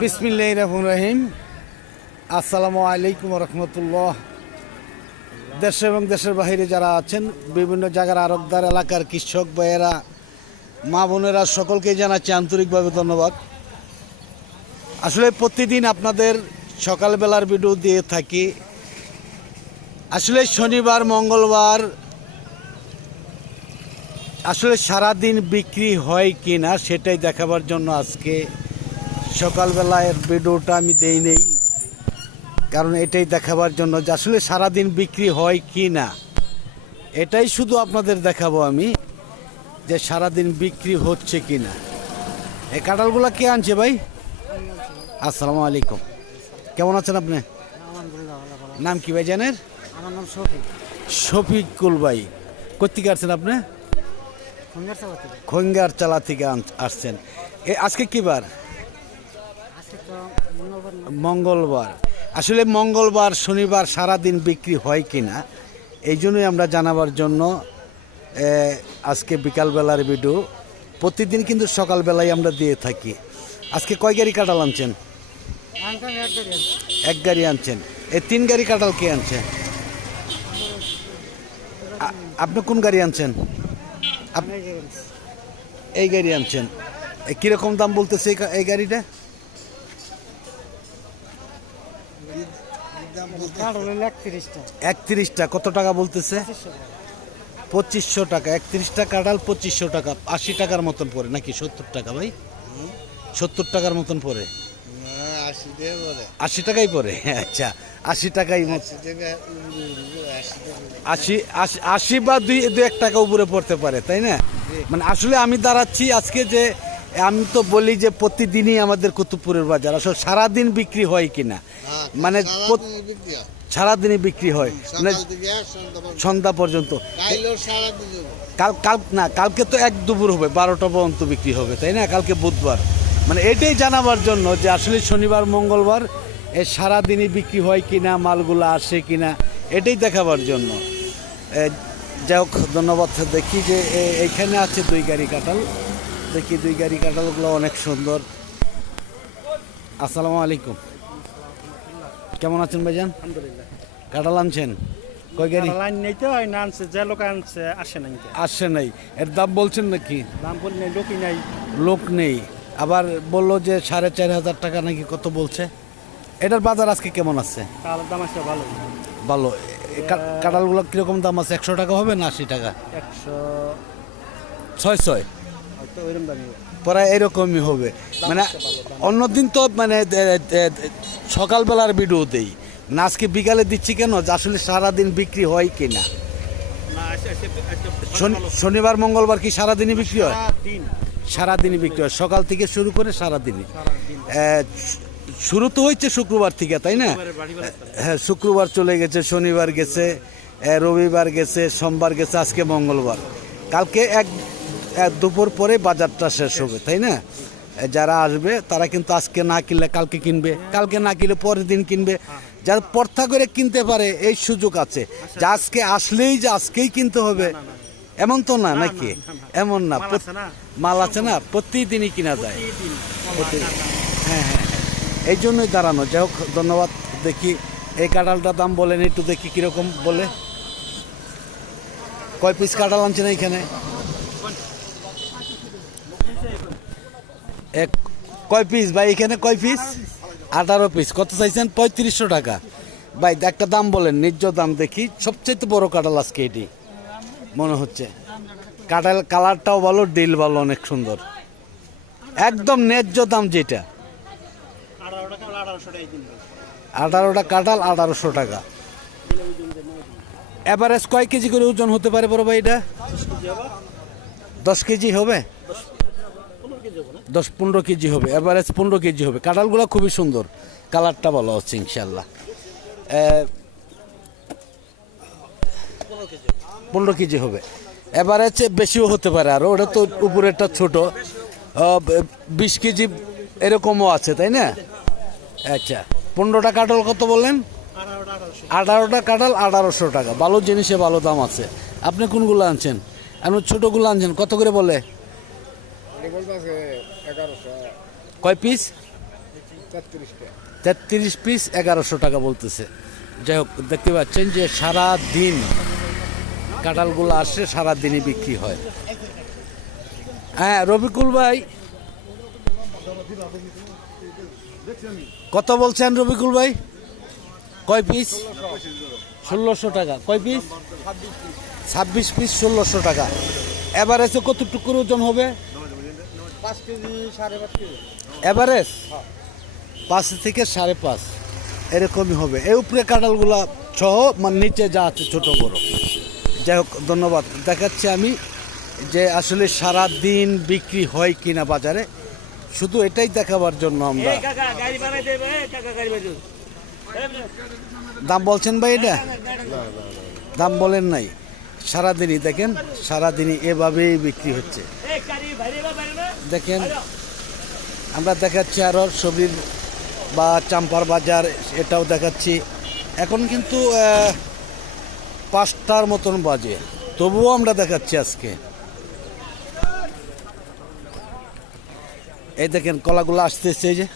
বিসমিল্লাহির রহমানির রহিম। আসসালামু আলাইকুম রহমতুল্লাহ। দেশ এবং দেশের বাহিরে যারা আছেন, বিভিন্ন জায়গার আরবদার এলাকার কৃষক ভাইয়েরা, মা বোনেরা, সকলকে জানাচ্ছি আন্তরিকভাবে ধন্যবাদ। আসলে প্রতিদিন আপনাদের সকালবেলার ভিডিও দিয়ে থাকি। আসলে শনিবার মঙ্গলবার আসলে সারাদিন বিক্রি হয় কি না সেটাই দেখাবার জন্য আজকে সকালবেলায় ভিডিওটা আমি দেই নেই, কারণ এটাই দেখাবার জন্য যে আসলে সারাদিন বিক্রি হয় কি না, এটাই শুধু আপনাদের দেখাবো আমি, যে সারাদিন বিক্রি হচ্ছে কি না। এই কাঁঠালগুলো কে আনছে ভাই? আসসালামু আলাইকুম, কেমন আছেন আপনি? নাম কি ভাই জানেন? আমার নাম শফিক। শফিকুল ভাই, কোথেকে আসছেন আপনি? খোঙ্গার চালা থেকে আসছেন। আজকে কি বার? মঙ্গলবার। আসলে মঙ্গলবার শনিবার সারাদিন বিক্রি হয় কিনা এই জন্যই আমরা জানাবার জন্য আজকে বিকালবেলার ভিডিও। প্রতিদিন কিন্তু সকালবেলায় আমরা দিয়ে থাকি। আজকে কয় গাড়ি কাঁঠাল আনছেন? এক গাড়ি আনছেন। এই 3 গাড়ি কাঁঠাল কে আনছে? আপনি কোন গাড়ি আনছেন? এই গাড়ি আনছেন। কিরকম দাম বলতেছে এই গাড়িটা? 31টা। কত টাকা বলতেছে? 2500 টাকা। 31টা কাঁঠাল 2500 টাকা। 80 টাকার মতন পড়ে নাকি 70 টাকা ভাই? 70 টাকার মতন পড়ে। 80 টাকাই পড়ে। আচ্ছা, 80 টাকাই। 80 বা 2-1 টাকা উপরে পড়তে পারে, তাই না? মানে আসলে আমি দাঁড়াচ্ছি আজকে, যে আমি তো বলি যে প্রতিদিনই আমাদের কুতুবপুরের বাজার আসলে সারাদিন বিক্রি হয় কিনা, মানে সারাদিনই বিক্রি হয়, মানে সন্ধ্যা পর্যন্ত। কালকে তো এক দুপুর হবে, 12টা পর্যন্ত বিক্রি হবে, তাই না? কালকে বুধবার। মানে এটাই জানাবার জন্য যে আসলে শনিবার মঙ্গলবার সারাদিনই বিক্রি হয় কিনা, মালগুলো আসে কিনা, এটাই দেখাবার জন্য। যাই হোক, ধন্যবাদ। দেখি যে এইখানে আছে 2 গাড়ি কাঁঠাল। দেখি 2 গাড়ি কাঁঠালগুলো অনেক সুন্দর। আসসালামু আলাইকুম, কেমন আছেন ভাইজান? আলহামদুলিল্লাহ। কাঁঠাল আনছেন কয় গাড়ি? নেই তো আনছে, যে লোক আনছে আসে নাই। আসে নাই। এর দাম বলছেন নাকি? দাম বলি নাই, লোকই নাই। লোক নেই। আবার বললো যে 4500 টাকা নাকি কত বলছে। এটার বাজার আজকে কেমন আছে? কালার দাম আছে ভালো। ভালো। কাঁঠালগুলো কিরকম দাম আছে? 100 টাকা হবে না 80 টাকা? 100 প্রায় এরকমই হবে। মানে অন্যদিন তো মানে সকালবেলার ভিডিও দেই না, আজকে বিকালে দিচ্ছি কেন, যে আসলে সারাদিন বিক্রি হয় কিনা। শনিবার মঙ্গলবার কি সারাদিনই বিক্রি হয়? সারাদিনই বিক্রি হয়, সকাল থেকে শুরু করে সারাদিনই। শুরু তো হচ্ছে শুক্রবার থেকে, তাই না? হ্যাঁ, শুক্রবার চলে গেছে, শনিবার গেছে, রবিবার গেছে, সোমবার গেছে, আজকে মঙ্গলবার। কালকে এক দুপুর পরে বাজারটা শেষ হবে, তাই না? যারা আসবে তারা কিন্তু আজকে না কিনলে কালকে কিনবে, কালকে না কিনলে পরের দিন কিনবে। যারা পর্থা করে কিনতে পারে এই সুযোগ আছে, যে আজকে আসলেই যে আজকেই কিনতে হবে এমন তো না, নাকি? এমন না, মাল আছে না, প্রতিদিনই কিনা যায়। হ্যাঁ হ্যাঁ, এই জন্যই দাঁড়ানো। যাই হোক, ধন্যবাদ। দেখি এই কাঁঠালটার দাম বলেন একটু, দেখি কিরকম বলে। কয় পিস কাঁঠাল আনছেন এইখানে? কয় পিস ভাই এখানে? কয় পিস? 18 পিস। কত চাইছেন? 3500 টাকা। ভাই একটা দাম বলেন, ন্যায্য দাম। দেখি সবচেয়ে বড় কাঁঠাল আজকে এটি মনে হচ্ছে। কাঁঠাল কালারটাও ভালো, ডিল ভালো, অনেক সুন্দর, একদম ন্যায্য দাম যেটা। 18টা কাঁঠাল 1800 টাকা। এভারেজ কয় কেজি করে ওজন হতে পারে বড় ভাই এটা? 10 কেজি হবে? 10-15 কেজি হবে, এভারেজ 15 কেজি হবে। কাঁঠালগুলো খুবই সুন্দর, কালারটা ভালো হচ্ছে ইনশাল্লাহ। 15 কেজি হবে, এভারেজ বেশিও হতে পারে আরও। ওটা তো উপরেরটা ছোট, 20 কেজি এরকমও আছে, তাই না? আচ্ছা, 15টা কাঁঠাল কত বললেন? 18টা কাঁঠাল 1800 টাকা। ভালো জিনিসে ভালো দাম আছে। আপনি কোনগুলো আনছেন? আপনি ছোটোগুলো আনছেন কত করে বলে? কয় পিস? 33 33 পিস 1100 টাকা বলতেছে। যাই হোক, দেখতে পাচ্ছেন যে সারা দিন কাঁঠালগুলো আসে, সারা দিনই বিক্রি হয়। হ্যাঁ রবিকুল ভাই, কত বলছেন রবিকুল ভাই? কয় পিস? 1600 টাকা। কয় পিস? 26 পিস 1600 টাকা। এভারেজে কতটুকু ওজন হবে? 5 কেজি 5.5 কেজি। এভারেজ 5 থেকে 5.5 এরকমই হবে। এই উপরে কাঁঠালগুলা সহ, মানে নিচে যা আছে ছোট বড়। যাই হোক, ধন্যবাদ। দেখাচ্ছি আমি যে আসলে সারা দিন বিক্রি হয় কিনা বাজারে, শুধু এটাই দেখাবার জন্য আমরা। দাম বলছেন ভাই? এটা দাম বলেন নাই, সারাদিনই দেখেন, সারাদিনই এভাবেই বিক্রি হচ্ছে। দেখেন, আমরা দেখাচ্ছি আরও সবজির বা চাম্পার বাজার, এটাও দেখাচ্ছি। এখন কিন্তু 5টার মতন বাজে, তবুও আমরা দেখাচ্ছি আজকে। এই দেখেন কলাগুলো আসতেছে, এই যে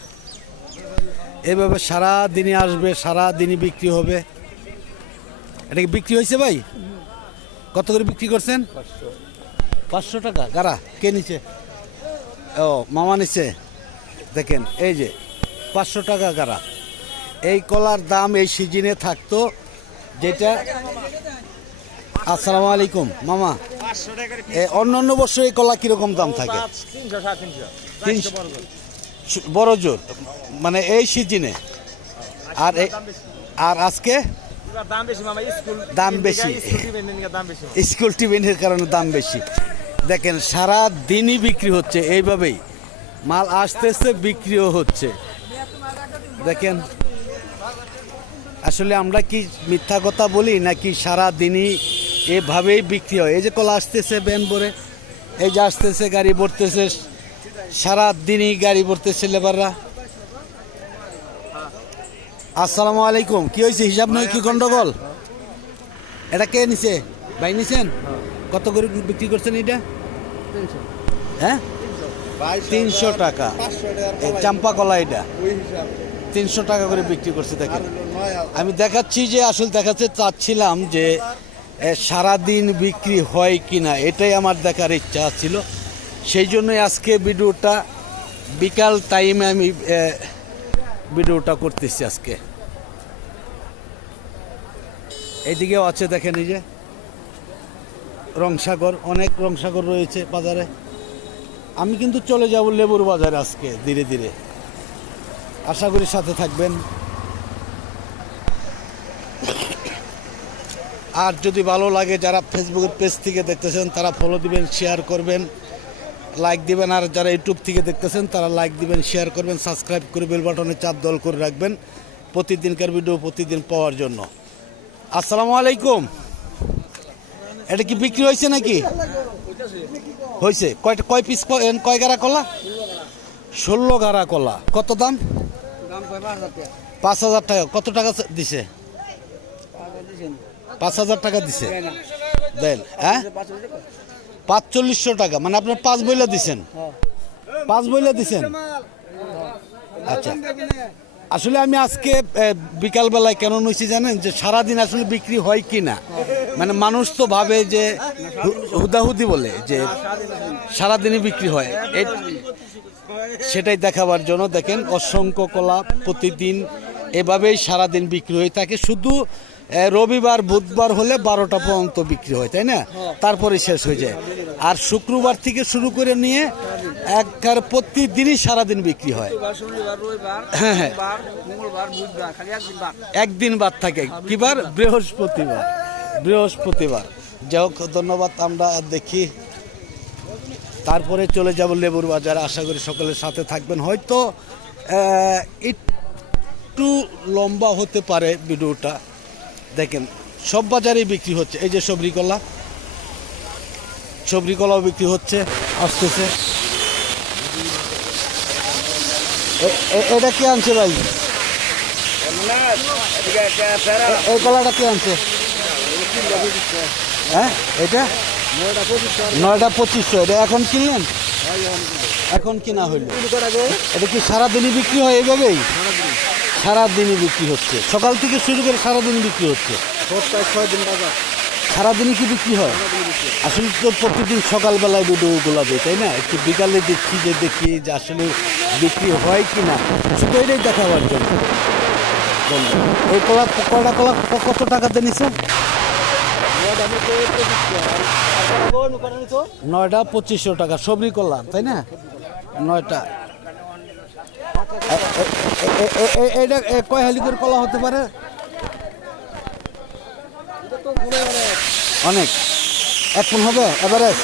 এইভাবে সারা দিনই আসবে, সারা দিনই বিক্রি হবে। এটা কি বিক্রি হয়েছে ভাই? কত করে বিক্রি করছেন? 500 টাকা গাড়া। কে নিচে? ও মামা নিচে। দেখেন এই যে 500 টাকা গাড়া। এই কলার দাম এই সিজনে থাকতো যেটা। আসসালামু আলাইকুম মামা। অন্য অন্য বছর এই কলা কিরকম দাম থাকে? 300 বড় জোর, মানে এই সিজনে। আর আর আজকে দাম বেশি, স্কুল টিফিনের কারণে দাম বেশি। দেখেন সারা দিনই বিক্রি হচ্ছে এইভাবেই, মাল আসতেছে, বিক্রিও হচ্ছে। দেখেন আসলে আমরা কি মিথ্যা কথা বলি নাকি সারা দিনই এভাবেই বিক্রি হয়? এই যে কলা আসতেছে ভ্যান ভরে, এই যে আসতেছে গাড়ি ভরতেছে, সারা দিনই গাড়ি ভরতেছে লেবাররা। আসসালামু আলাইকুম। কি হয়েছে? হিসাব নয় কি গন্ডগোল? এটা কে নিছে? ভাই নিছেন? কত করে বিক্রি করছেন এটা? 300। হ্যাঁ 300 টাকা। এই চাম্পা কলা এটা 300 টাকা করে বিক্রি করছে। দেখেন আমি দেখাচ্ছি যে আসলে দেখাতে চাচ্ছিলাম যে সারাদিন বিক্রি হয় কিনা, এটাই আমার দেখার ইচ্ছা ছিল। সেই জন্যই আজকে ভিডিওটা বিকাল টাইমে আমি ভিডিওটা করতেছি আজকে। এইদিকেও আছে দেখেন, এই যে রংসাগর, অনেক রংসাগর রয়েছে বাজারে। আমি কিন্তু চলে যাব লেবুর বাজারে আজকে ধীরে ধীরে। আশা করি সাথে থাকবেন। আর যদি ভালো লাগে, যারা ফেসবুকের পেজ থেকে দেখতেছেন তারা ফলো দিবেন, শেয়ার করবেন, লাইক দিবেন। আর যারা ইউটিউব থেকে দেখতেছেন তারা লাইক দিবেন, শেয়ার করবেন, সাবস্ক্রাইব করে বেল বাটনে চাপ দল করে রাখবেন প্রতিদিনকার ভিডিও প্রতিদিন পাওয়ার জন্য। আসসালামু আলাইকুম। এটা কি বিক্রি হয়েছে নাকি? হয়েছে। কয় পিস, কয় গাড়া কলা? 16 গাড়া কলা। কত দাম? 5000 টাকা। কত টাকা দিছে? 5000 টাকা দিছে। দেন হ্যাঁ 4500 টাকা, মানে আপনার 5 বইলা দিছেন? 5 বইলা দিছেন। আচ্ছা, আসলে আমি আজকে বিকালবেলায় কেন নিয়েছি জানেন? যে সারাদিন আসলে বিক্রি হয় কি না, মানে মানুষ তো ভাবে যে হুদাহুদি বলে যে সারাদিনই বিক্রি হয়, সেটাই দেখাবার জন্য। দেখেন অসংখ্য কলা প্রতিদিন এভাবেই সারাদিন বিক্রি হয়ে থাকে। শুধু রবিবার বুধবার হলে 12টা পর্যন্ত বিক্রি হয়, তাই না? তারপরে শেষ হয়ে যায়। আর শুক্রবার থেকে শুরু করে নিয়ে একবার প্রতিদিনই সারাদিন বিক্রি হয়। হ্যাঁ হ্যাঁ, একদিন বাদ থাকে। কিবার? বৃহস্পতিবার। বৃহস্পতিবার। যাই হোক, ধন্যবাদ। আমরা দেখি, তারপরে চলে যাব লেবুর বাজারে। আশা করি সকলের সাথে থাকবেন। হয়তো একটু লম্বা হতে পারে ভিডিওটা। দেখেন সব বাজারেই বিক্রি হচ্ছে। এই যে সবরি কলা, সবরি কলাও বিক্রি হচ্ছে, আসতেছে। এটা কি আনছে ভাই? এই কলাটা কি আনছে? হ্যাঁ এটা 9টা 2500। এটা এখন কিনলেন? এখন কিনা হইলো এটা কি সারাদিনই বিক্রি হয় এইভাবেই? সারাদিনই বিক্রি হচ্ছে, সকাল থেকে শুরু করে সারাদিনই বিক্রি হচ্ছে। সপ্তাহে 6 দিন বাজার। সারাদিনই কি বিক্রি হয়? আসলে তো প্রতিদিন সকালবেলায় ভিডিওগুলো দেয়, তাই না? একটু বিকালে দেখছি যে দেখি যে আসলে বিক্রি হয় কি না, শুধু এটাই দেখাবার জন্য। এই কলা কয়টা কলা কত টাকাতে নিছো? 9টা 2500 টাকা সবরি কলা, তাই না? 9টা। এটা কয় হালিকের কলা হতে পারে? অনেক। 1 মণ হবে এভারেজ?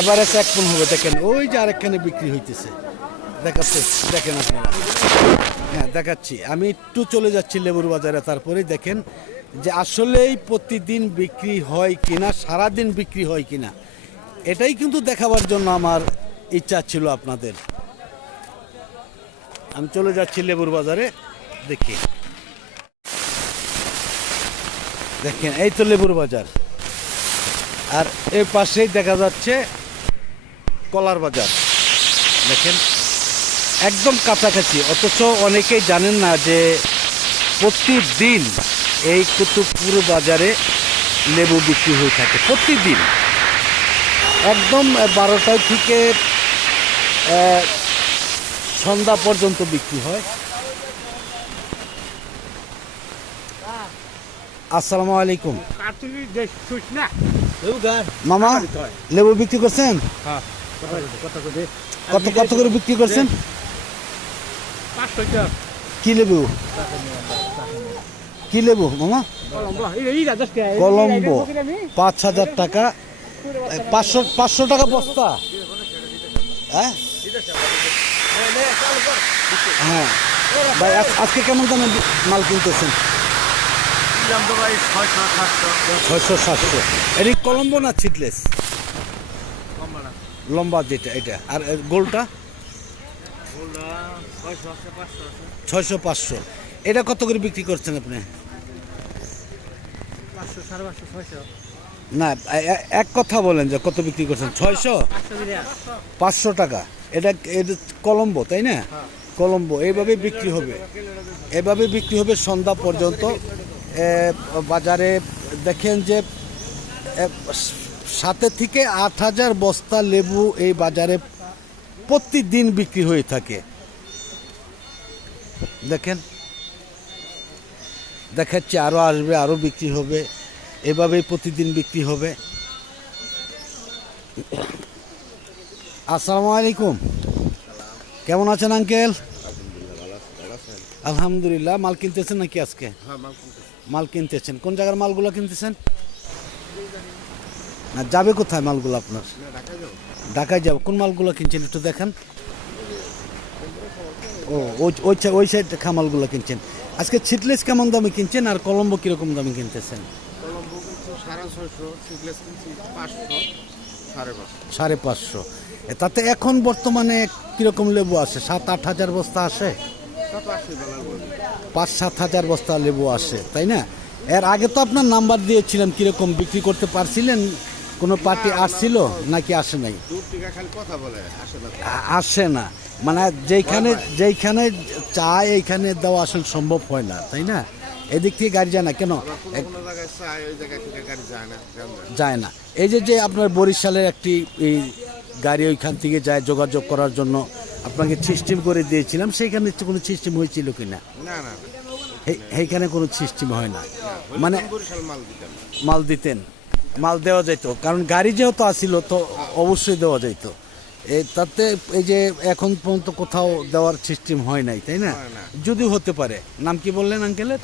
এভারেজ 1 মণ হবে। দেখেন ওই যে আরেকখানে বিক্রি হইতেছে, দেখাচ্ছে, দেখেন আপনারা। হ্যাঁ দেখাচ্ছি, আমি একটু চলে যাচ্ছি লেবুর বাজারে, তারপরে দেখেন যে আসলেই প্রতিদিন বিক্রি হয় কিনা, সারাদিন বিক্রি হয় কিনা, এটাই কিন্তু দেখাবার জন্য আমার ইচ্ছা ছিল আপনাদের। আমি চলে যাচ্ছি লেবুর বাজারে, দেখি। দেখেন এই তো লেবুর বাজার, আর এর পাশেই দেখা যাচ্ছে কলার বাজার। দেখেন একদম কাছাকাছি, অথচ অনেকেই জানেন না যে প্রতিদিন এই কুতুবপুর বাজারে লেবু বিক্রি হয়ে থাকে। প্রতিদিন একদম 12টা থেকে সন্ধ্যা পর্যন্ত বিক্রি হয়। আসসালামু আলাইকুম মামা, লেবু বিক্রি করছেন? কত কত করে বিক্রি করছেন? কি লেবু? কি লেবু মামা? কলম্বো 5000 টাকা। 500 টাকা বস্তা। হ্যাঁ হ্যাঁ ভাই, আজকে কেমন দামে মাল কিনতেছেন? 600-700। এটি কলম্বো না ছিটলেস? লম্বা যেটা এটা। আর গোলটা 600-500। এটা কত করে বিক্রি করছেন আপনি? না এক কথা বলেন যে কত বিক্রি করছেন? 500 টাকা। এটা এটা কলম্বো, তাই না? কলম্বো এইভাবে বিক্রি হবে, এভাবে বিক্রি হবে সন্ধ্যা পর্যন্ত বাজারে। দেখেন যে 7 থেকে 8000 বস্তা লেবু এই বাজারে প্রতিদিন বিক্রি হয়ে থাকে। দেখেন দেখাচ্ছে, আরও আসবে, আরও বিক্রি হবে, এভাবেই প্রতিদিন বিক্রি হবে। আসসালামু আলাইকুম, কেমন আছেন আঙ্কেল? আলহামদুলিল্লাহ। মাল কিনতেছেন নাকি আজকে? মাল কিনতেছেন, কোন জায়গার মালগুলো কিনতেছেন? না যাবে কোথায় মালগুলো আপনার? ঢাকায় যাবো। কোন মালগুলো কিনছেন একটু দেখান। ও ওই সাইড খামালগুলো কিনছেন। আজকে ছিটলেস কেমন দামে কিনছেন, আর কলম্বো কিরকম দামে কিনতেছেন? 550। তাতে এখন বর্তমানে কিরকম লেবু আসে? 7-8 হাজার বস্তা আসে? 5-7 হাজার বস্তা লেবু আসে, তাই না? এর আগে তো আপনার নাম্বার দিয়েছিলাম, কিরকম বিক্রি করতে পারছিলেন? কোনো পার্টি আসছিল নাকি আসে নাই? আসে না, মানে যেইখানে চায় এইখানে দেওয়া আসলে সম্ভব হয় না, তাই না? এদিক থেকে গাড়ি যায় না কেন? যায় না। এই যে আপনার বরিশালের একটি এই গাড়ি ওইখান থেকে যায় যোগাযোগ করার জন্য, আপনাকে সিস্টেম করে দিয়েছিলাম, সেইখানে কোনো সিস্টেম হয়েছিল কিনা? সেইখানে কোনো সিস্টেম হয় না, মানে মাল দিতেন, মাল দেওয়া যেত, কারণ গাড়ি যেহেতু আসিল তো অবশ্যই দেওয়া যেত। তাতে এই যে এখন পর্যন্ত কোথাও দেওয়ার সিস্টেম হয় নাই, তাই না? যদি হতে পারে। নাম কি বললেন আঙ্কেলের?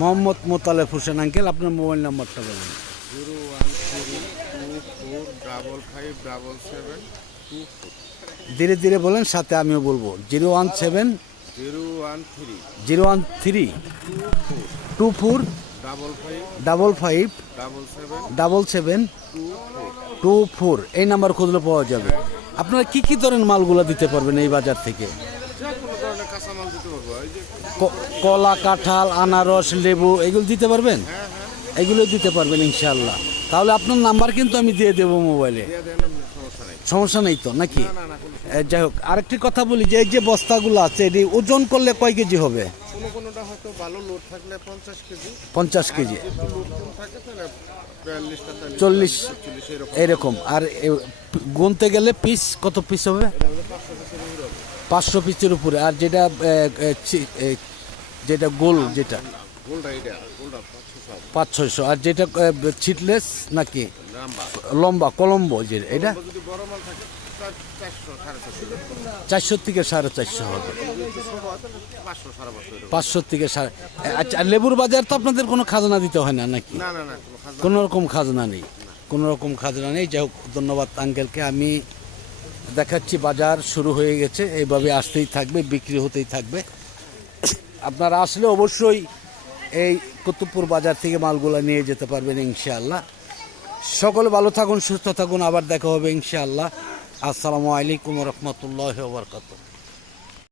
মোহাম্মদ মোতালেব হোসেন। আঙ্কেল আপনার মোবাইল নাম্বারটা বলুন। 01324 ধীরে ধীরে বলেন, সাথে আমিও বলবো। 017 013 24 55 77 24। এই নাম্বার খুঁজলে পাওয়া যাবে। আপনারা কি কি ধরনের মালগুলো দিতে পারবেন এই বাজার থেকে? কলা, কাঁঠাল, আনারস, লেবু এগুলো দিতে পারবেন? এগুলো দিতে পারবেন ইনশাআল্লাহ। তাহলে আপনার নাম্বার কিন্তু আমি দিয়ে দেবো মোবাইলে, দিয়ে দেন, আপনি সমস্যা নেই। সমস্যা নেই তো নাকি? না না কোনো যাই হোক, আরেকটি কথা বলি যে এই যে বস্তাগুলো আছে এটি ওজন করলে কয় কেজি হবে? কোনোটা হয়তো ভালো লোড থাকলে 50 কেজি, 50 কেজি, একটু লোড কম থাকে তাহলে 42টা 40 40 এরকম। এরকম। আর গুনতে গেলে পিস কত পিস হবে? এটা হলো 500 কেজির উপরে হবে। 500 পিসের উপরে। আর যেটা যেটা গোল যেটা গোলটা এটা, গোলটা 500 500-600, আর যেটা ছিটলেস নাকি লম্বা। লম্বা কলম্বো যে এটা যদি বড় মাল থাকে 400 450, 400 থেকে 450 হবে, যদি একটু ছোট হয় তাহলে 500 550 এরকম। 500 থেকে আচ্ছা, আর লেবুর বাজার তো আপনাদের কোনো খাজনা দিতে হয় না নাকি? না না না কোনো খাজনা কোনো রকম খাজনা নেই, কোনো রকম খাজনা নেই। যাই হোক, ধন্যবাদ আঙ্কেলকে। আমি দেখাচ্ছি বাজার শুরু হয়ে গেছে, এইভাবে আসতেই থাকবে, বিক্রি হতেই থাকবে। আপনারা আসলে অবশ্যই এই কুতুবপুর বাজার থেকে মালগুলা নিয়ে যেতে পারবেন ইনশাআল্লাহ। সকলে ভালো থাকুন, সুস্থ থাকুন, আবার দেখা হবে ইনশাআল্লাহ। আসসালামু আলাইকুম রহমতুল্লাহ ওয়া বারাকাতুহু।